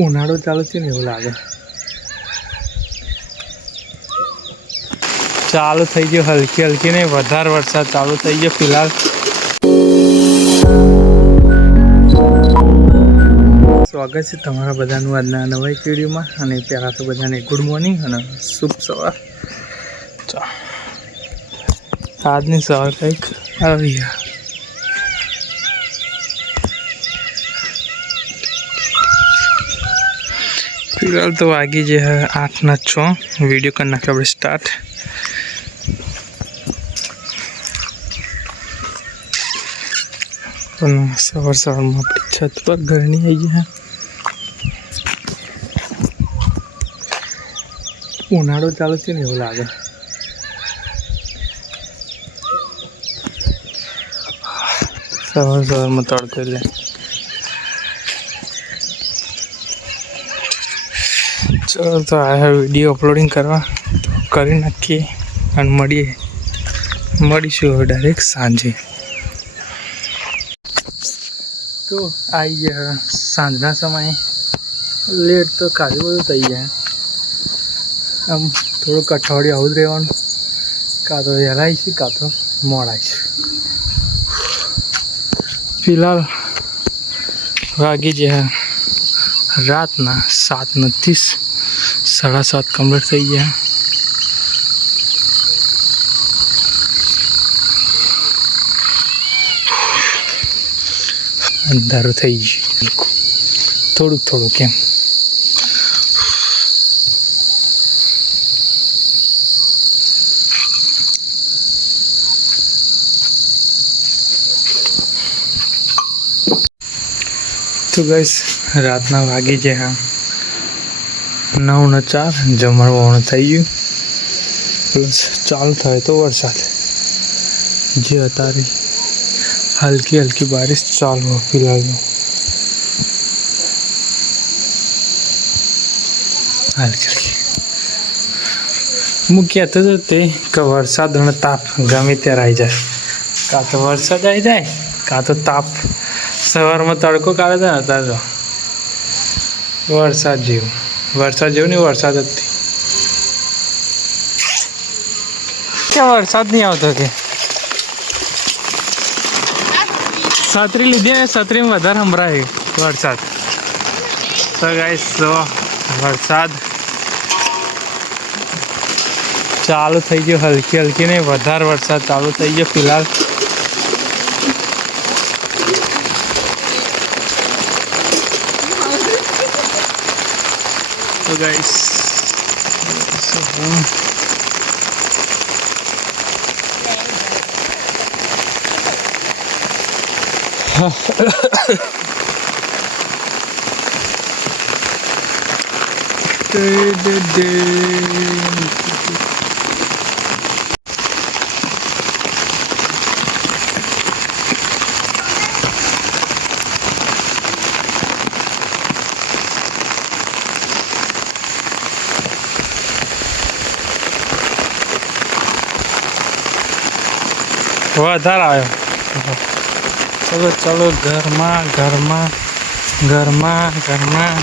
ઉનાળો ચાલુ છે ને એવું લાગે. ચાલુ થઈ ગયો હલકી હલકી ને વધારે વરસાદ ચાલુ થઈ ગયો ફિલહાલ. સ્વાગત છે તમારા બધાનું આજના નવા વિડીયોમાં. અને પહેલાં તો બધાને ગુડ મોર્નિંગ અને શુભ સવાર. આજની સવાર કંઈક આવી. फिलहाल तो आगे जो है 8:06 वीडियो करना के अब स्टार्ट. सवार सवार में अपनी छत पर घर नहीं आई है. उनाड़ो चालू है ने लगे. सवार सवार में तड़के ले चलो तो आया वीडियो अपलोडिंग करवा करी नाखीए और મળીશું डायरेक्ट सांजे. तो आई गया सांजना समय लेट तो खाली બધું થઈ જાય. આમ થોડુંક અઠવાડિયું આવું જ રહેવાનું. કાં તો વહેલા આવીશું કાં તો મોડા આવીશું. ફિલહાલ વાગી ગયા રાતના 7:30 7:30 કમ્પ્લીટ થઈ ગયા. અંધારું થઈ ગયું થોડુંક થોડુંક એમ. તો ગાઈસ રાતના વાગી ગયા 9:04 જમવાનું થઈ ગયું. પ્લસ ચાલુ થાય તો વરસાદ જે અત્યારે हल्की हल्की बारिश चालू हो फिलहाल. हल्की હું કહેતો હતો તે કે વરસાદ અને તાપ ગમે ત્યારે આવી જાય. કાં તો વરસાદ આવી જાય કાં તો તાપ. સવારમાં તડકો કાઢે છે ને અત્યારે તો વરસાદ જેવું નહીં વરસાદ જ ક્યાં વરસાદ નહીં આવતો કે છત્રી લીધી ને છત્રીમાં વધારે સંભળાય વરસાદ. તો ગાઈસ વરસાદ ચાલુ થઈ ગયો હલકી હલકી ને વધારે વરસાદ ચાલુ થઈ ગયો ફિલહાલ. તો ગાઈસ વધારે આવ્યો. ચલો ચલો ઘરમાં ઘરમાં ઘરમાં ઘરમાં